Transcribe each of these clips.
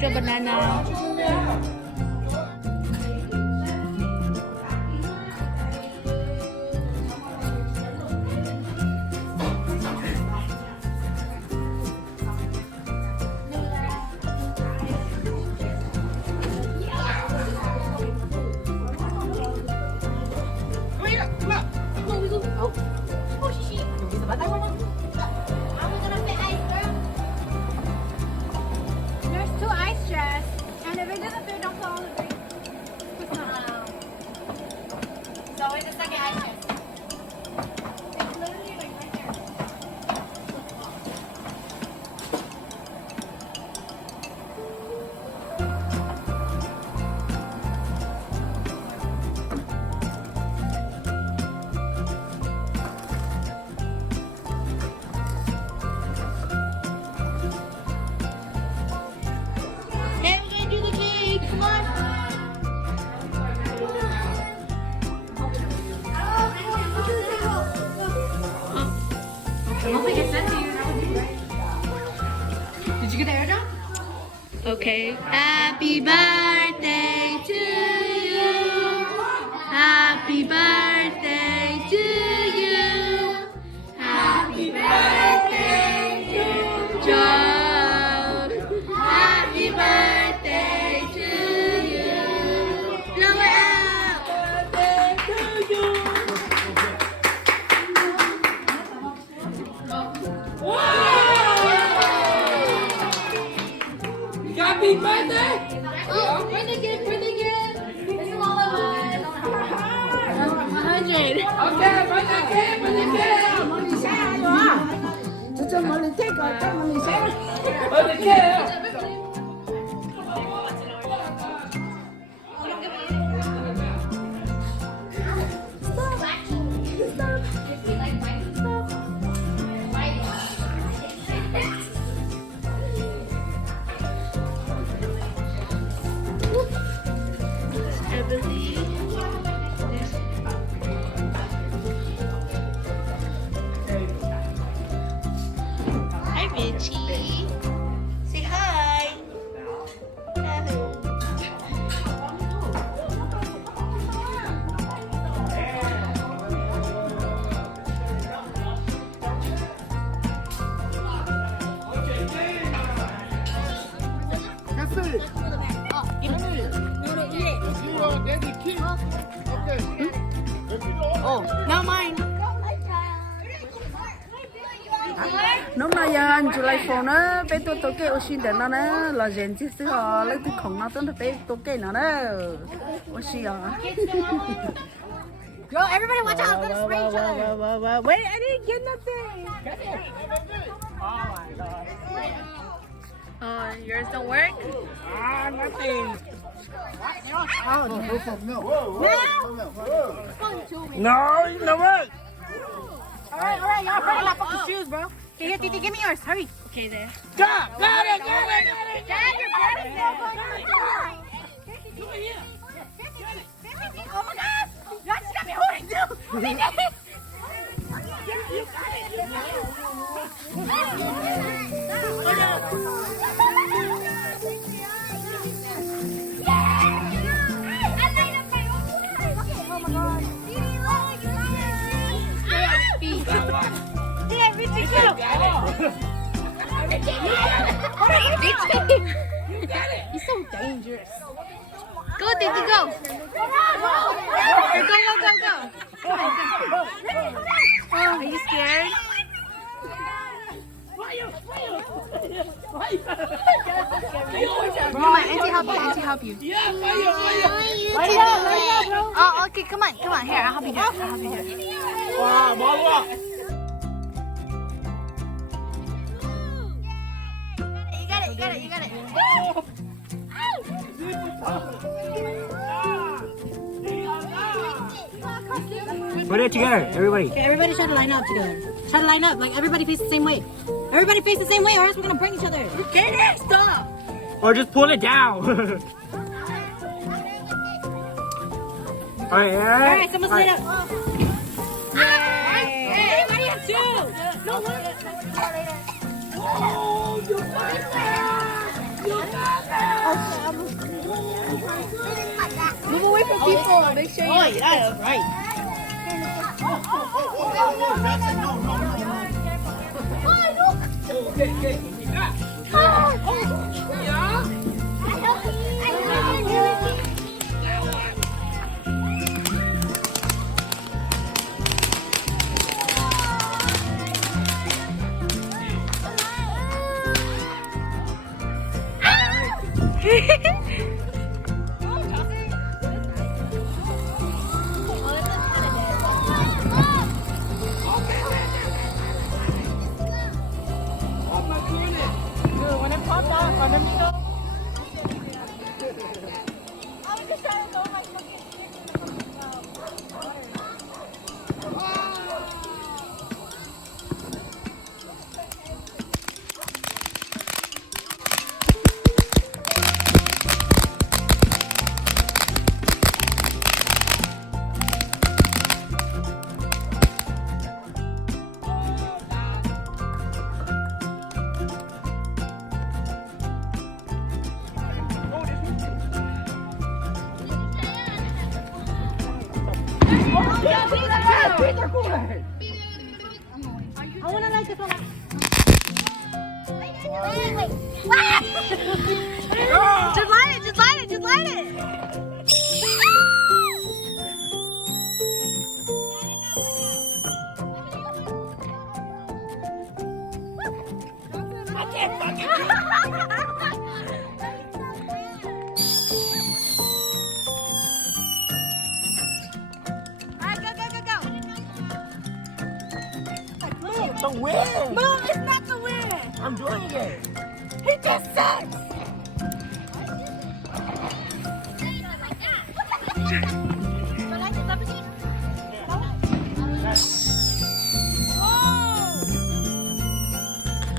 cho banana. There's 2 ice chests, and if it doesn't fit, don't put all the drinks. So it's the second ice chest. It's literally like right there. Hey, we're gonna do the cake. Come on. I don't think I sent to you. Did you get the airdrop? Okay. Happy birthday to you. Happy birthday to you. Happy birthday, dear Joe. Happy birthday to you. Blow it out. Birthday to you. Happy birthday! Oh, birthday gift, birthday gift. This is all of us. 100. Okay, birthday cake, birthday cake! Birthday cake! Emily. Hi, Richie. Say hi. Hello. Oh, not mine. Lúc này giờ anh chú lại phone nó bé tôi kêu ô xin đến nó nè là gen chứ xíu họ lấy cái khổng nó tôi bé tôi kêu nó nè ô xin à. Yo, everybody watch out! I'm gonna spray each other. Wait, I didn't get nothing. Oh, yours don't work? Ah, nothing. No, you know what? Alright, y'all break my fucking shoes, bro. Okay, here, Titi, give me yours. Hurry. Okay, there. Got it. Dad, you're grabbing Come here. Oh my gosh! Y'all just got me holding too. He's so dangerous. Go, Titi, go. Go. Oh, are you scared? Come on, Auntie help you. Let it go, bro. Oh, okay, come on. Here, I'll help you do it. 와, 먹어! You got it. Put it together, everybody. Okay, everybody try to line up together. Try to line up, like everybody face the same way. Everybody face the same way, or else we're gonna burn each other. Okay, stop. Or just pull it down. Alright, someone's line up. Everybody have two. No one. Move away from people. Make sure you. That's right. I want to like this one. Just light it. Just light it. Just light it. Alright, go, go, go, go. The wind. No, it's not the wind. I'm doing it. He just sucks.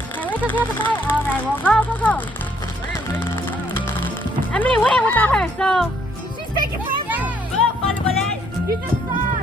Okay, wait till the other side. All right, well, go, go, go. Emily went without her, so. She's taking forever. Go, Funny Bullet. You just suck.